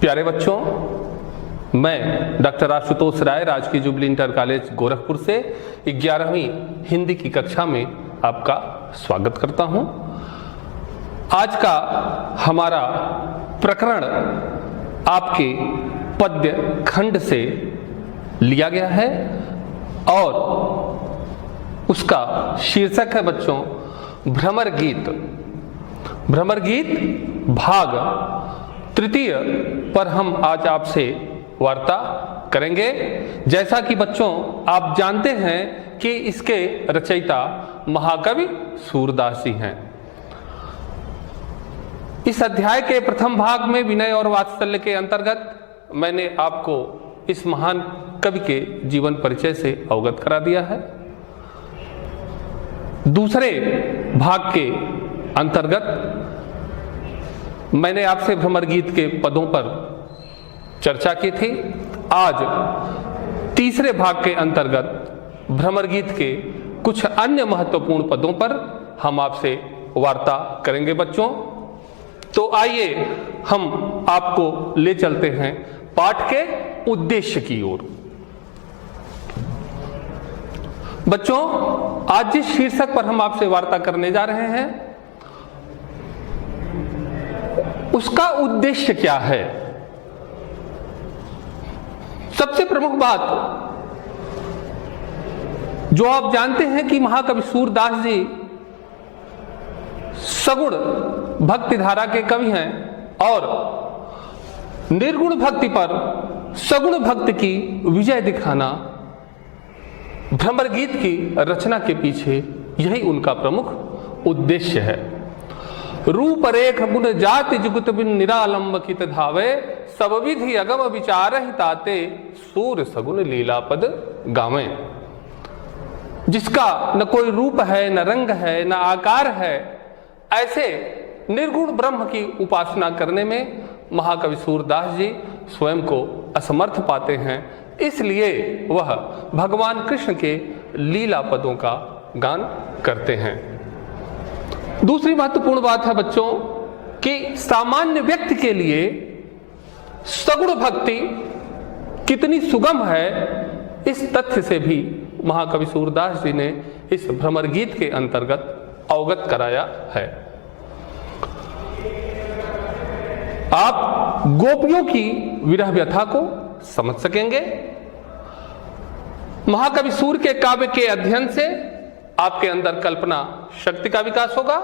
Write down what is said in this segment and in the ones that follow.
प्यारे बच्चों, मैं डॉक्टर आशुतोष राय राजकीय जुबली इंटर कॉलेज गोरखपुर से 11वीं हिंदी की कक्षा में आपका स्वागत करता हूं। आज का हमारा प्रकरण आपके पद्य खंड से लिया गया है और उसका शीर्षक है बच्चों भ्रमर गीत। भ्रमर गीत भाग तृतीय पर हम आज आपसे वार्ता करेंगे। जैसा कि बच्चों आप जानते हैं कि इसके रचयिता महाकवि सूरदास जी हैं। इस अध्याय के प्रथम भाग में विनय और वात्सल्य के अंतर्गत मैंने आपको इस महान कवि के जीवन परिचय से अवगत करा दिया है। दूसरे भाग के अंतर्गत मैंने आपसे भ्रमर गीत के पदों पर चर्चा की थी। आज तीसरे भाग के अंतर्गत भ्रमर गीत के कुछ अन्य महत्वपूर्ण पदों पर हम आपसे वार्ता करेंगे बच्चों। तो आइए हम आपको ले चलते हैं पाठ के उद्देश्य की ओर। बच्चों, आज जिस शीर्षक पर हम आपसे वार्ता करने जा रहे हैं उसका उद्देश्य क्या है। सबसे प्रमुख बात जो आप जानते हैं कि महाकवि सूरदास जी सगुण भक्ति धारा के कवि हैं और निर्गुण भक्ति पर सगुण भक्ति की विजय दिखाना भ्रमर गीत की रचना के पीछे यही उनका प्रमुख उद्देश्य है। रूप रेख गुण जाति जुगत बिन निरालंब कित धावे सब विधि अगम विचार ही ताते सूर सगुन लीला पद गावे। जिसका न कोई रूप है, न रंग है, न आकार है, ऐसे निर्गुण ब्रह्म की उपासना करने में महाकवि सूरदास जी स्वयं को असमर्थ पाते हैं। इसलिए वह भगवान कृष्ण के लीला पदों का गान करते हैं। दूसरी महत्वपूर्ण बात है बच्चों कि सामान्य व्यक्ति के लिए सगुण भक्ति कितनी सुगम है, इस तथ्य से भी महाकवि सूरदास जी ने इस भ्रमर गीत के अंतर्गत अवगत कराया है। आप गोपियों की विरह व्यथा को समझ सकेंगे। महाकवि सूर के काव्य के अध्ययन से आपके अंदर कल्पना शक्ति का विकास होगा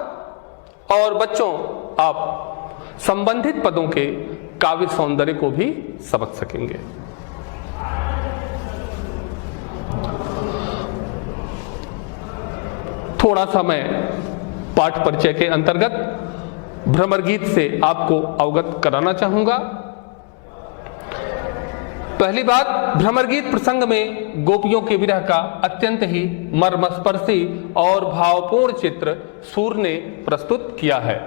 और बच्चों आप संबंधित पदों के काव्य सौंदर्य को भी समझ सकेंगे। थोड़ा सा मैं पाठ परिचय के अंतर्गत भ्रमर गीत से आपको अवगत कराना चाहूंगा। पहली बात, भ्रमर गीत प्रसंग में गोपियों के विरह का अत्यंत ही मर्मस्पर्शी और भावपूर्ण चित्र सूर ने प्रस्तुत किया है।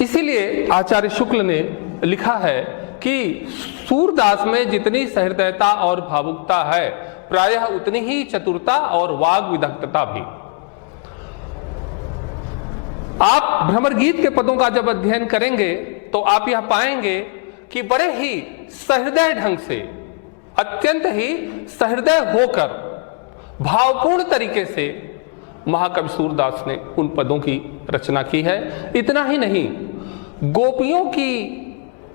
इसीलिए आचार्य शुक्ल ने लिखा है कि सूरदास में जितनी सहृदयता और भावुकता है, प्रायः उतनी ही चतुरता और वाग विदग्धता भी। आप भ्रमर गीत के पदों का जब अध्ययन करेंगे तो आप यह पाएंगे कि बड़े ही सहृदय ढंग से, अत्यंत ही सहृदय होकर भावपूर्ण तरीके से महाकवि सूरदास ने उन पदों की रचना की है। इतना ही नहीं, गोपियों की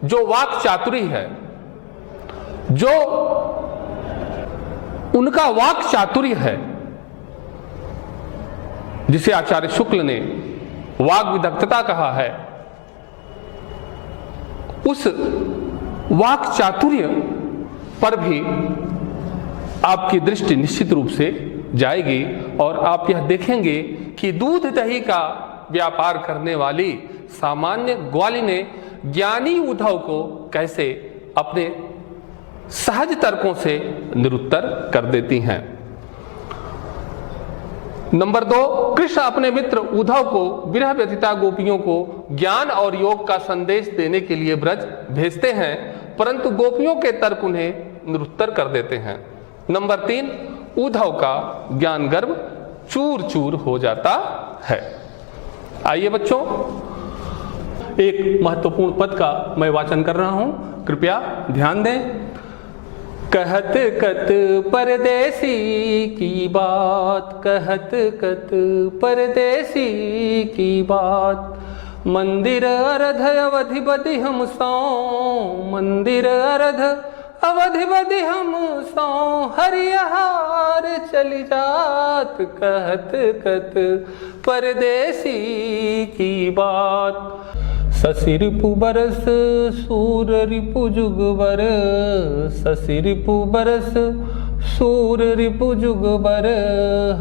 जो वाक चातुरी है, जो उनका वाक चातुर्य है, जिसे आचार्य शुक्ल ने वाग विदग्धता कहा है, उस वाक चातुर्य पर भी आपकी दृष्टि निश्चित रूप से जाएगी और आप यह देखेंगे कि दूध दही का व्यापार करने वाली सामान्य ग्वाली ने ज्ञानी उद्धव को कैसे अपने सहज तर्कों से निरुत्तर कर देती हैं। नंबर 2, कृष्ण अपने मित्र उद्धव को विरह व्यथिता गोपियों को ज्ञान और योग का संदेश देने के लिए ब्रज भेजते हैं, परंतु गोपियों के तर्क उन्हें निरुत्तर कर देते हैं। नंबर 3, उद्धव का ज्ञान गर्भ चूर चूर हो जाता है। आइए बच्चों, एक महत्वपूर्ण पद का मैं वाचन कर रहा हूं, कृपया ध्यान दें। कहत कत परदेसी की बात, कहत कत परदेसी की बात, मंदिर अरध अवधि बदि हम सौ, मंदिर अरध अवधि बदि हम सौ, हरिहार चली जात, कहत कत परदेसी की बात। शशि रिपु बरस सूर रिपु जुगबर, शशि रिपु बरस सूर रिपु जुगबर,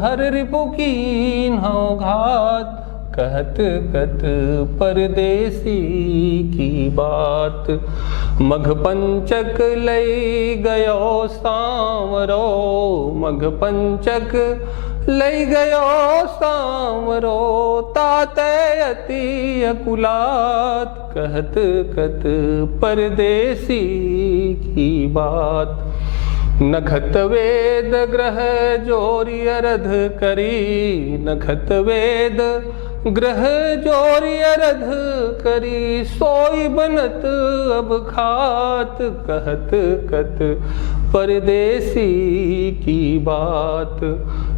हर रिपु कीन हो घात, कहत कत परदेसी की बात। मघ पंचक लई गयो सांवरो, मघ पंचक लई गयो सांवरो, ताते अति अकुलात, कहत कत परदेसी की बात। नखत वेद ग्रह जोरी अरध करी, नखत वेद ग्रह जोरी अरध करी, सोई बनत अब खात, कहत कत परदेसी की बात।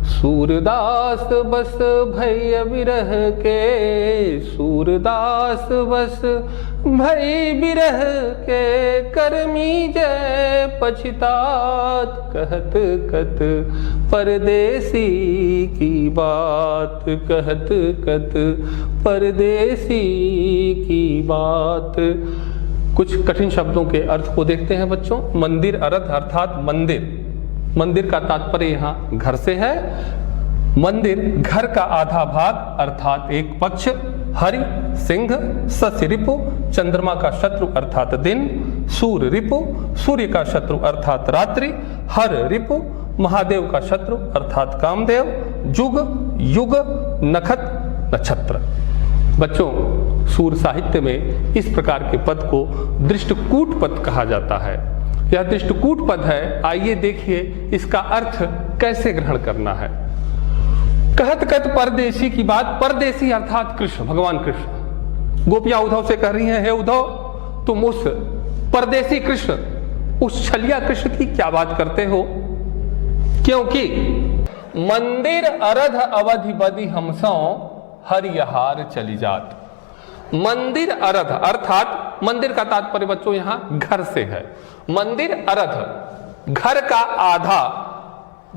सूरदास बस भय विरह के, सूरदास बस भई बिरह के, करमी जय पछतात, कहत कत परदेसी की बात, कहत कत परदेसी की बात। कुछ कठिन शब्दों के अर्थ को देखते हैं बच्चों। मंदिर अरध अर्थात मंदिर, मंदिर का तात्पर्य यहाँ घर से है। मंदिर घर का आधा भाग अर्थात एक पक्ष, हरि सिंह, शशि रिपु चंद्रमा का शत्रु अर्थात दिन, सूर्य रिपु सूर्य का शत्रु अर्थात रात्रि, हर रिपु महादेव का शत्रु अर्थात कामदेव, जुग युग नखत नक्षत्र। बच्चों, सूर साहित्य में इस प्रकार के पद को दृष्टकूट पद कहा जाता है। यह दृष्टकूट पद है। आइए देखिए इसका अर्थ कैसे ग्रहण करना है। कहत कत परदेसी की बात, परदेसी अर्थात कृष्ण, भगवान कृष्ण। गोपियां उद्धव से कह रही हैं, हे उद्धव तुम उस परदेसी कृष्ण, उस छलिया कृष्ण की क्या बात करते हो, क्योंकि मंदिर अरध अवधि बदि हमसों हरिहार चली जात। मंदिर अरध अर्थात मंदिर का तात्पर्य बच्चों यहां घर से है। मंदिर अरध घर का आधा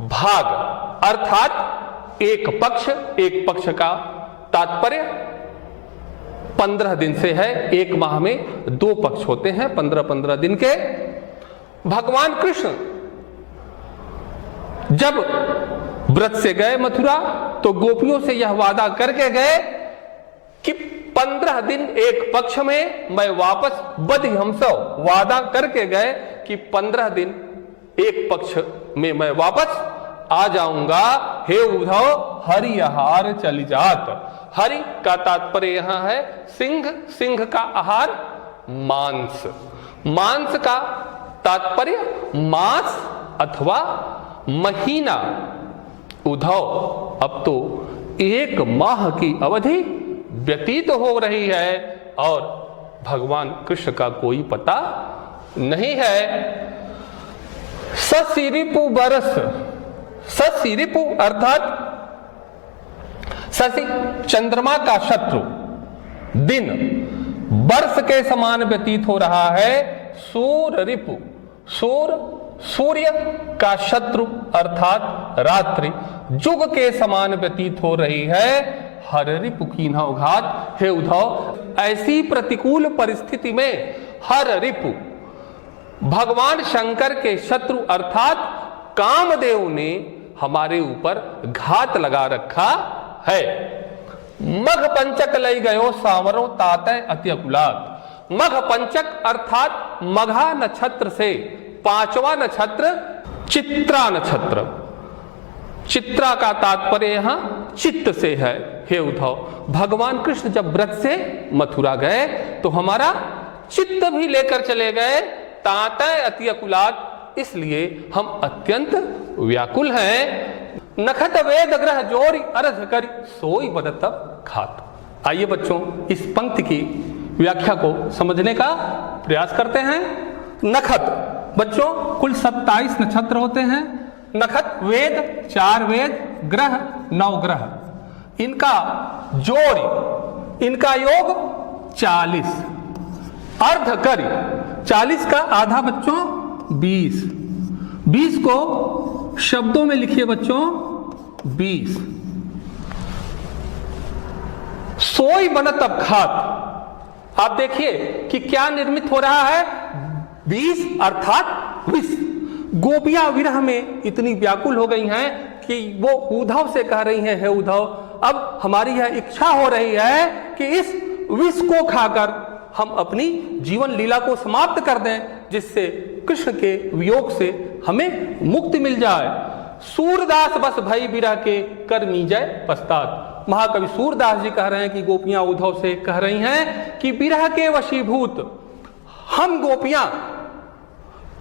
भाग अर्थात एक पक्ष का तात्पर्य 15 दिन से है। एक माह में 2 पक्ष होते हैं 15-15 दिन के। भगवान कृष्ण जब व्रत से गए मथुरा तो गोपियों से यह वादा करके गए कि 15 दिन एक पक्ष में मैं वापस बदि हमसो, वादा करके गए कि 15 दिन एक पक्ष में मैं वापस आ जाऊंगा। हे उद्धव हरिहार चली जात। हरि का तात्पर्य यहां है सिंह, सिंह का आहार मांस, मांस का तात्पर्य मास अथवा महीना। उद्धव अब तो 1 माह की अवधि व्यतीत हो रही है और भगवान कृष्ण का कोई पता नहीं है। शशि रिपु बरस, शशि रिपु अर्थात शशि चंद्रमा का शत्रु, दिन वर्ष के समान व्यतीत हो रहा है। सूर्य रिपु, सूर्य का शत्रु अर्थात रात्रि जुग के समान व्यतीत हो रही है। हर रिपु कीन्हा घात। हे उद्धव ऐसी प्रतिकूल परिस्थिति में हर रिपु भगवान शंकर के शत्रु अर्थात कामदेव ने हमारे ऊपर घात लगा रखा है। मघ पंचक लई गयो सांवरो तातै अति अकुलात। मघ पंचक अर्थात मघा नक्षत्र से 5वां नक्षत्र चित्रा नक्षत्र। चित्रा का तात्पर्य यहां चित्त से है। हे उद्धव भगवान कृष्ण जब व्रत से मथुरा गए तो हमारा चित्त भी लेकर चले गए। तातै अति अकुलात, इसलिए हम अत्यंत व्याकुल हैं। नखत वेद ग्रह जोरी अर्ध करी सोई बदतब खात। आइए बच्चों इस पंक्ति की व्याख्या को समझने का प्रयास करते हैं। नक्षत्र बच्चों कुल 27 नक्षत्र होते हैं। नक्षत्र वेद 4 वेद, ग्रह 9 ग्रह, इनका जोड़, इनका योग 40। अर्धकर्य 40 का आधा बच्चों 20। 20 को शब्दों में लिखिए बच्चों 20। सोई बनत अब खात। आप देखिए कि क्या निर्मित हो रहा है, 20 अर्थात विष। गोपियां विरह में इतनी व्याकुल हो गई हैं कि वो उद्धव से कह रही हैं, हे उद्धव, अब हमारी यह इच्छा हो रही है कि इस विष को खाकर हम अपनी जीवन लीला को समाप्त कर दें, जिससे कृष्ण के वियोग से हमें मुक्ति मिल जाए। सूरदास बस भई विरह के कर मीजय पश्चात। महाकवि सूरदास जी कह रहे हैं कि गोपियां उद्धव से कह रही हैं कि विरह के वशीभूत हम गोपियां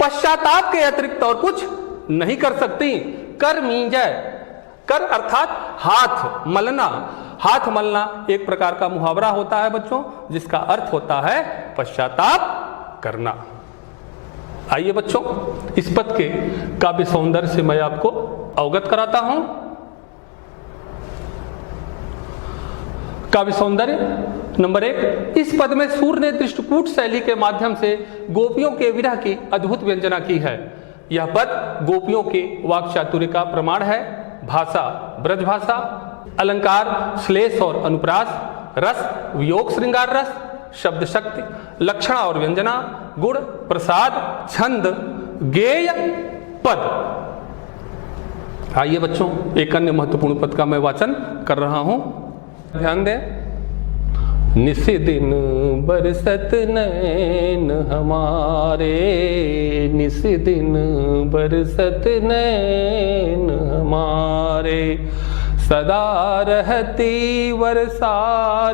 पश्चाताप के अतिरिक्त और कुछ नहीं कर सकती। कर मीजय, कर अर्थात हाथ मलना। हाथ मलना एक प्रकार का मुहावरा होता है बच्चों, जिसका अर्थ होता है पश्चाताप करना। आइए बच्चों, इस पद के काव्य सौंदर्य से मैं आपको अवगत कराता हूं। काव्य सौंदर्य नंबर 1, इस पद में सूर्य ने दृष्टिकूट शैली के माध्यम से गोपियों के विरह की अद्भुत व्यंजना की है। यह पद गोपियों के वाक् चातुर्य का प्रमाण है। भाषा ब्रज भाषा, अलंकार श्लेष और अनुप्रास, रस वियोग श्रृंगार रस, शब्द शक्ति, लक्षण और व्यंजना, गुण प्रसाद, छंद, गेय, पद। आइए बच्चों, एक अन्य महत्वपूर्ण पद का मैं वाचन कर रहा हूं, ध्यान दें। निस दिन बरसत नैन हमारे, निस दिन बरसत नैन हमारे, सदा रहती वर्षा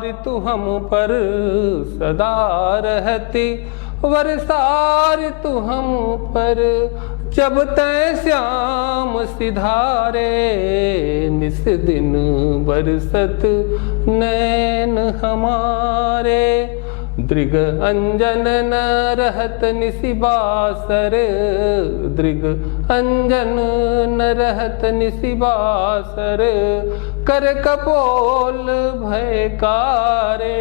ऋतु हम पर, सदा रहती वर्षा ऋतु हम पर, जब तय श्याम सिधारे, निस दिन बरसत नैन हमारे, दृग अंजन न रहत निशिबासर, दृग अंजन न रहत निशिबासर, कर कपोल भयकारे,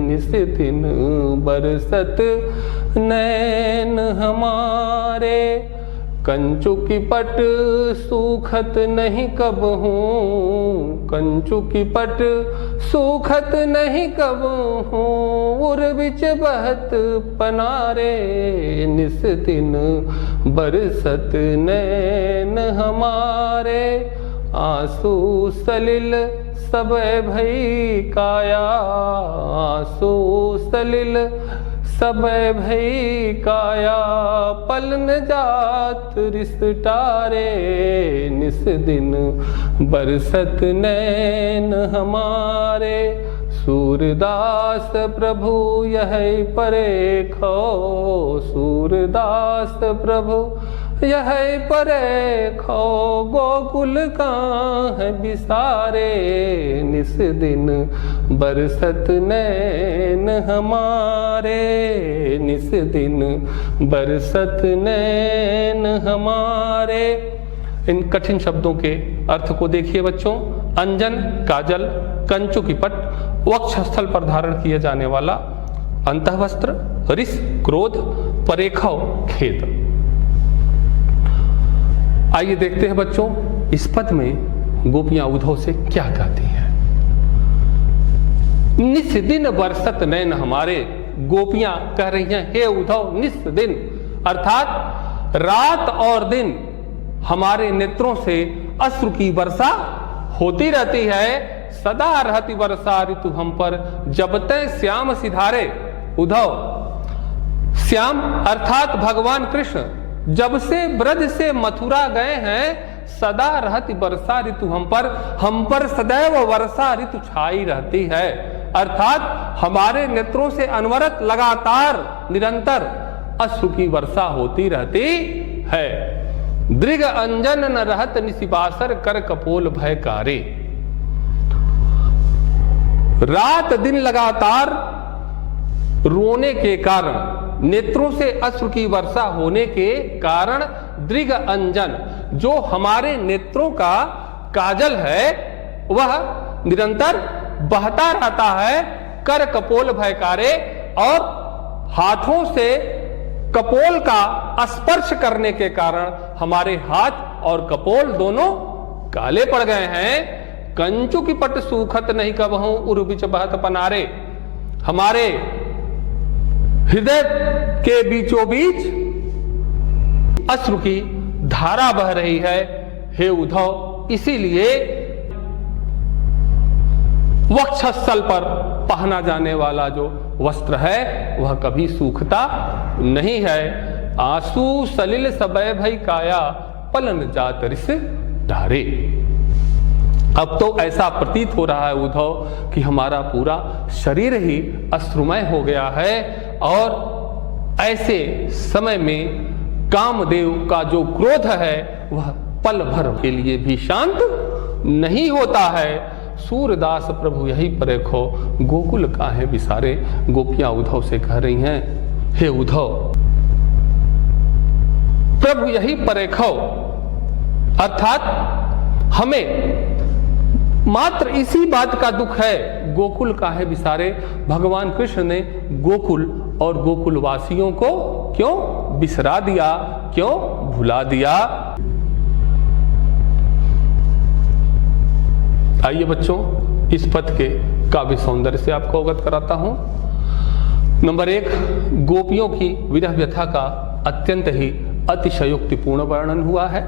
निस दिन बरसत नैन हमारे, कंचु की पट सूखत नहीं कब हूँ, कंचु की पट सूखत नहीं कब हूँ, उर बिच बहत पनारे, निस दिन बरसत नैन हमारे, आंसू सलिल सब भई काया, आंसू सलिल सब भई काया, पलन जात रिसटारे, निस दिन बरसत नैन हमारे, सूरदास प्रभु यह परे खो, सूरदास प्रभु यह परे खो, गोकुल कान्ह बिसारे, निस दिन बरसत नैन हमारे, निस दिन बरसत नैन हमारे। इन कठिन शब्दों के अर्थ को देखिए बच्चों। अंजन काजल, कंचु की पट वक्षस्थल पर धारण किया जाने वाला अंतःवस्त्र, रिस क्रोध, परेखव खेद। आइए देखते हैं बच्चों, इस पद में गोपियां उद्धव से क्या कहती हैं। निस दिन बरसत नैन हमारे, गोपियां कह रही हैं, हे उद्धव, निस दिन अर्थात रात और दिन हमारे नेत्रों से अश्रु की वर्षा होती रहती है। सदा रहती वर्षा ऋतु हम पर, जब तय श्याम सिधारे। उद्धव, श्याम अर्थात भगवान कृष्ण जब से ब्रज से मथुरा गए हैं, सदा रहती वर्षा ऋतु हम पर सदैव वर्षा ऋतु छाई रहती है। अर्थात हमारे नेत्रों से अनवरत लगातार निरंतर अश्रु की वर्षा होती रहती है। दृग अंजन न रहत निशिबासर, कर कपोल भयकारे। रात दिन लगातार रोने के कारण, नेत्रों से अश्रु की वर्षा होने के कारण दृग अंजन, जो हमारे नेत्रों का काजल है वह निरंतर बहता रहता है। कर कपोल भयकारे, और हाथों से कपोल का स्पर्श करने के कारण हमारे हाथ और कपोल दोनों काले पड़ गए हैं। कंचु की पट सूखत नहीं कबहूं उर बिच बहत पनारे, हमारे हृदय के बीचों बीच अश्रु की धारा बह रही है हे उद्धव। इसीलिए वक्षस्थल पर पहना जाने वाला जो वस्त्र है वह कभी सूखता नहीं है। आंसू सलिल सबय भई काया, पलन जात रिस धारे। अब तो ऐसा प्रतीत हो रहा है उद्धव कि हमारा पूरा शरीर ही अश्रुमय हो गया है, और ऐसे समय में कामदेव का जो क्रोध है वह पल भर के लिए भी शांत नहीं होता है। सूरदास प्रभु यही परेखो, गोकुल काहे विसारे। गोपियां उद्धव से कह रही हैं हे उद्धव, प्रभु यही परेखो, अर्थात हमें मात्र इसी बात का दुख है, गोकुल काहे विसारे। भगवान कृष्ण ने गोकुल और गोकुल वासियों को क्यों बिसरा दिया, क्यों भुला दिया। आइए बच्चों, इस पद के काव्य सौंदर्य से आपको अवगत कराता हूं। नंबर 1, गोपियों की विरह व्यथा का अत्यंत ही अतिशयोक्तिपूर्ण वर्णन हुआ है।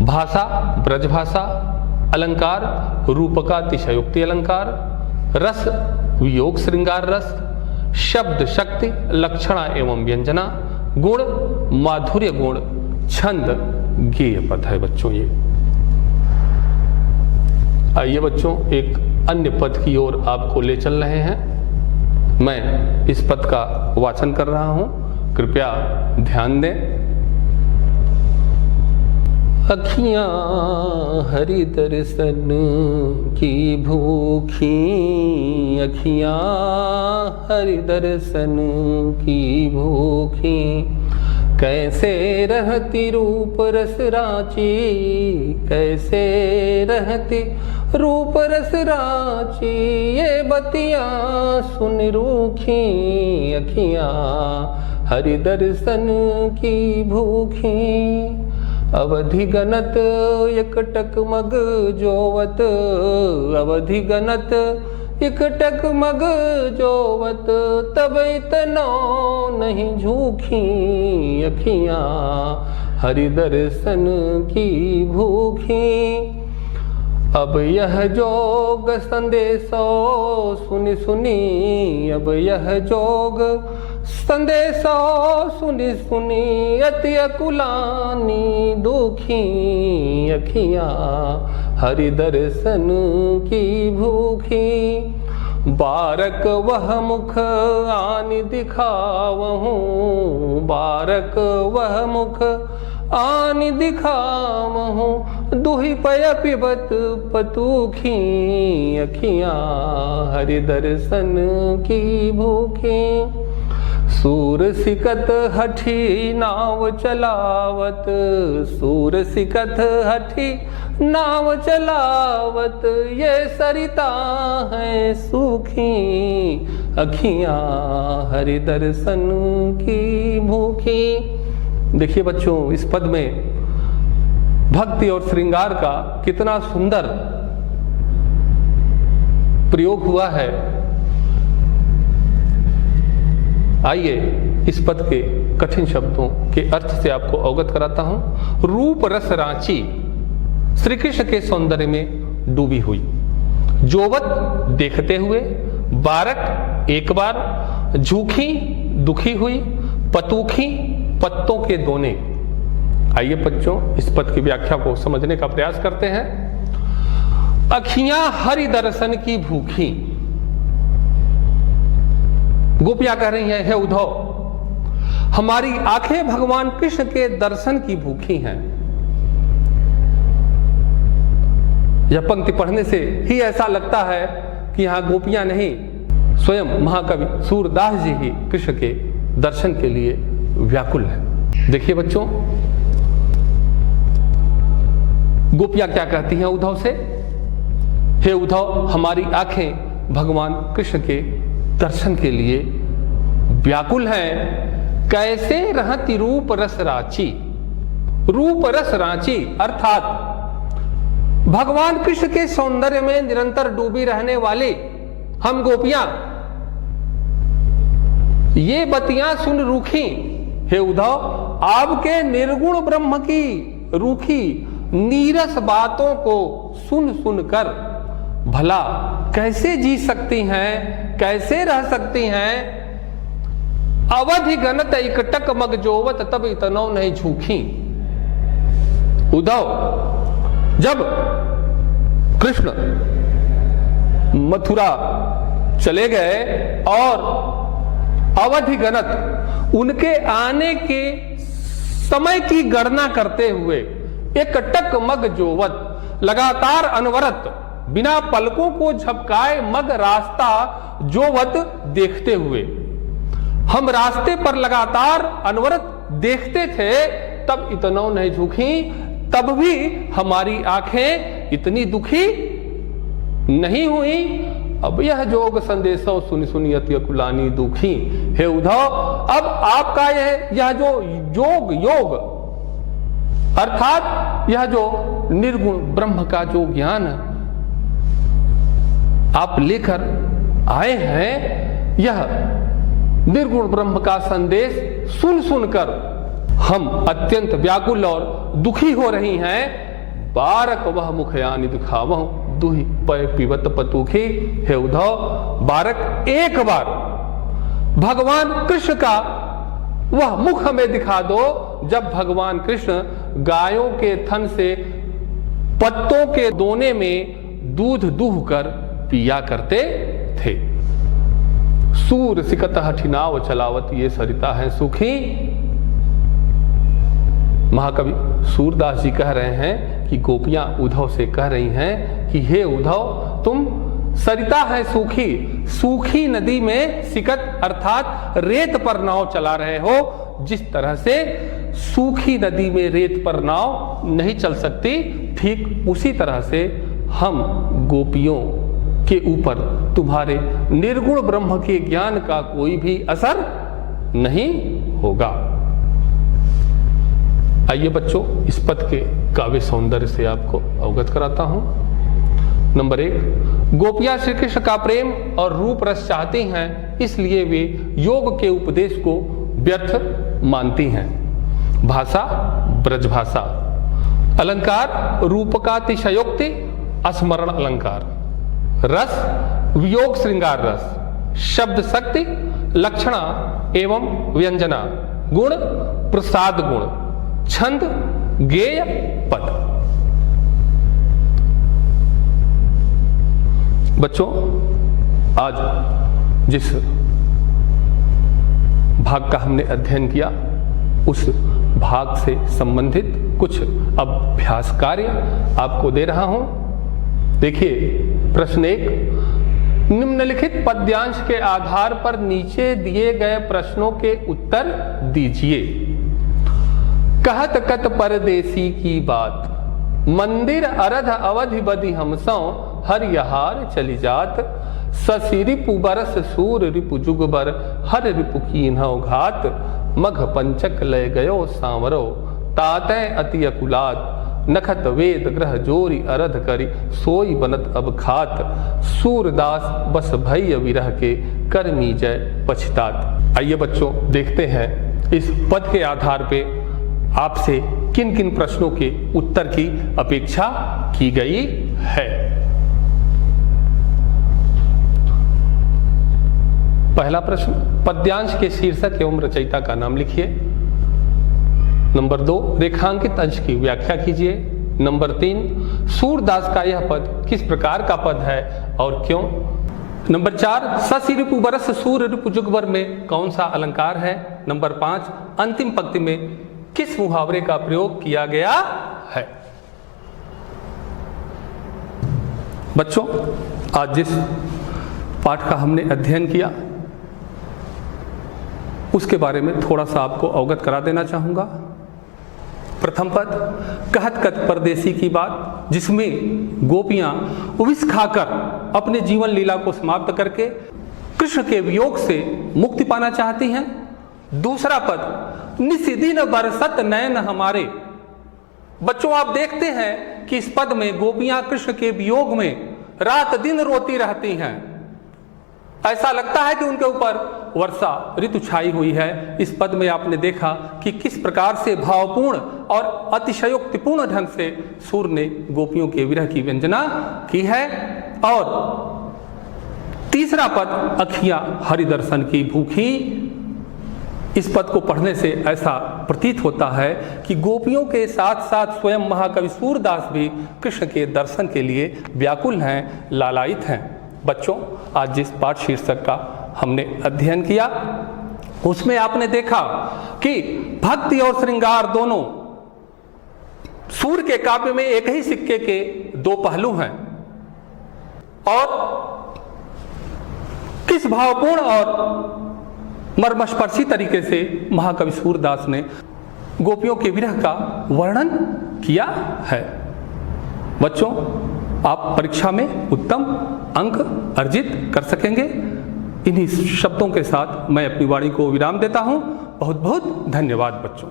भाषा ब्रजभाषा, अलंकार रूपका अतिशयोक्ति अलंकार, रस वियोग श्रृंगार रस, शब्द शक्ति लक्षणा एवं व्यंजना, गुण माधुर्य गुण, छंद गेय पद है बच्चों ये। आइए बच्चों, एक अन्य पद की ओर आपको ले चल रहे हैं। मैं इस पद का वाचन कर रहा हूं, कृपया ध्यान दें। अखियां हरि दर्शन की भूखी, अखियां हरि दर्शन की भूखी, कैसे रहती रूप रस रांची, कैसे रहती रूप रस रांची, ये बतियां सुन रूखी, अखियां हरि दर्शन की भूखी। अवधि गनत एकटक मग जोवत, अवधि गनत एकटक मग जोवत, तब इतना नहीं झूठी, अखियां हरि दर्शन की भूखी। अब यह जोग संदेशो सुनी सुनी, अब यह जोग संदेशो सुनी सुनी, अति अकुलानी दुखी, अखियां हरि दर्शन की भूखी। बारक वह मुख आनि दिखावहूँ, बारक वह मुख आनि दिखावहूँ, दुहि पय पिबत पतूखी, अखियां हरि दर्शन की भूखी। सूर सिकत हठी नाव चलावत, सूर सिकत हठी नाव चलावत, ये सरिता है सूखी, अखियां हरि दर्शन की भूखी। देखिए बच्चों, इस पद में भक्ति और श्रृंगार का कितना सुंदर प्रयोग हुआ है। आइए इस पद के कठिन शब्दों के अर्थ से आपको अवगत कराता हूं। रूप रस रांची, श्री कृष्ण के सौंदर्य में डूबी हुई, जोवत देखते हुए, बारक एक बार, झूठी दुखी हुई, पतूखी पत्तों के दोने। आइए बच्चों, इस पद की व्याख्या को समझने का प्रयास करते हैं। अखियां हरि दर्शन की भूखी, गोपियां कह रही हैं हे उद्धव, हमारी आंखें भगवान कृष्ण के दर्शन की भूखी हैं। यह पंक्ति पढ़ने से ही ऐसा लगता है कि यहां गोपियां नहीं स्वयं महाकवि सूरदास जी ही कृष्ण के दर्शन के लिए व्याकुल है। देखिए बच्चों, गोपियां क्या कहती हैं उद्धव से, हे उद्धव हमारी आंखें भगवान कृष्ण के दर्शन के लिए व्याकुल हैं, कैसे रहती रूप रस रांची। रूप रस रांची अर्थात भगवान कृष्ण के सौंदर्य में निरंतर डूबी रहने वाली हम गोपियां ये बतियां सुन रूखी। हे उद्धव, आपके निर्गुण ब्रह्म की रूखी नीरस बातों को सुन सुनकर भला कैसे जी सकती हैं, कैसे रह सकती हैं। अवधि गणत इकटक मग जोवत तब इतनो नहीं झूठी। उद्धव, जब कृष्ण मथुरा चले गए और अवधि गणत उनके आने के समय की गणना करते हुए एक टक मग जोवत लगातार अनवरत बिना पलकों को झपकाए मग रास्ता जोवत देखते हुए हम रास्ते पर लगातार अनवरत देखते थे, तब इतनो नहीं झुकी, तब भी हमारी आंखें इतनी दुखी नहीं हुई। अब यह जोग संदेशो सुन सुनियति कुलानी दुखी। हे उद्धव, अब आपका यह जो योग अर्थात यह जो निर्गुण ब्रह्म का जो ज्ञान आप लेकर आए हैं, यह निर्गुण ब्रह्म का संदेश सुन सुनकर हम अत्यंत व्याकुल और दुखी हो रही हैं। बारक वह मुखयानी दिखावहु दुहि पय पिबत पतुखी। हे उद्धव, बारक एक बार भगवान कृष्ण का वह मुख हमें दिखा दो, जब भगवान कृष्ण गायों के थन से पत्तों के दोने में दूध दूह कर पिया करते थे। सूर सिकत हठिनाव चलावत ये सरिता है सुखी। महाकवि सूरदास जी कह रहे हैं कि गोपियां उद्धव से कह रही हैं कि हे उद्धव, तुम सरिता है सूखी, सूखी नदी में सिकत अर्थात रेत पर नाव चला रहे हो। जिस तरह से सूखी नदी में रेत पर नाव नहीं चल सकती, ठीक उसी तरह से हम गोपियों के ऊपर तुम्हारे निर्गुण ब्रह्म के ज्ञान का कोई भी असर नहीं होगा। आइए बच्चों, इस पद के काव्य सौंदर्य से आपको अवगत कराता हूं। नंबर 1, गोपियां श्री कृष्ण का प्रेम और रूप रस चाहती हैं, इसलिए वे योग के उपदेश को व्यर्थ मानती हैं। भाषा ब्रजभाषा, अलंकार रूपकातिशयोक्ति स्मरण अलंकार, रस वियोग श्रृंगार रस, शब्द शक्ति लक्षणा एवं व्यंजना, गुण प्रसाद गुण, छंद गेय पद। बच्चों, आज जिस भाग का हमने अध्ययन किया, उस भाग से संबंधित कुछ अभ्यास कार्य आपको दे रहा हूं। देखिए, प्रश्न 1, निम्नलिखित पद्यांश के आधार पर नीचे दिए गए प्रश्नों के उत्तर दीजिए। कहत कत परदेसी की बात, मंदिर अरध अवधि बदि हमसों, हरियहार चली जात, ससी रिपु बरस सूर रिपु जुगबर, हर रिपु कीन्हौ घात, मघ पंचक लय गयो सांवरो, तातै अति अकुलात, नखत वेद ग्रह जोरी अरध करी, सोई बनत अब खात, सूरदास बस भय विरह के, करमी जय पछतात। आइए बच्चों, देखते हैं इस पद के आधार पे आपसे किन किन प्रश्नों के उत्तर की अपेक्षा की गई है। पहला प्रश्न, पद्यांश के शीर्षक एवं रचयिता का नाम लिखिए। नंबर 2, रेखांकित अंश की व्याख्या कीजिए। नंबर 3, सूरदास का यह पद किस प्रकार का पद है और क्यों। नंबर 4, ससी रिपु बरस सूर रिपु जुगबर में कौन सा अलंकार है। नंबर 5, अंतिम पंक्ति में किस मुहावरे का प्रयोग किया गया है। बच्चों, आज जिस पाठ का हमने अध्ययन किया, उसके बारे में थोड़ा सा आपको अवगत करा देना चाहूँगा। प्रथम पद, कहत कहत परदेसी की बात, जिसमें गोपियाँ विष खाकर अपने जीवन लीला को समाप्त करके कृष्ण के वियोग से मुक्ति पाना चाहती हैं। दूसरा पद, निशिदिन बरसत नयन हमारे। बच्चों, आप देखते हैं कि इस पद में गोपियां कृष्ण के वियोग में रात दिन रोती रहती हैं। ऐसा लगता है कि उनके ऊपर वर्षा ऋतु छाई हुई है। इस पद में आपने देखा कि किस प्रकार से भावपूर्ण और अतिशयोक्तिपूर्ण ढंग से सूर ने गोपियों के विरह की व्यंजना की है। और तीसरा पद, अखियां हरि दर्शन की भूखी। इस पद को पढ़ने से ऐसा प्रतीत होता है कि गोपियों के साथ साथ स्वयं महाकवि सूरदास भी कृष्ण के दर्शन के लिए व्याकुल हैं, लालायित हैं। बच्चों, आज जिस पाठ शीर्षक का हमने अध्ययन किया उसमें आपने देखा कि भक्ति और श्रृंगार दोनों सूर के काव्य में एक ही सिक्के के दो पहलू हैं, और किस भावपूर्ण और मर्मस्पर्शी तरीके से महाकवि सूरदास ने गोपियों के विरह का वर्णन किया है। बच्चों, आप परीक्षा में उत्तम अंक अर्जित कर सकेंगे। इन्हीं शब्दों के साथ मैं अपनी वाणी को विराम देता हूं। बहुत बहुत धन्यवाद बच्चों।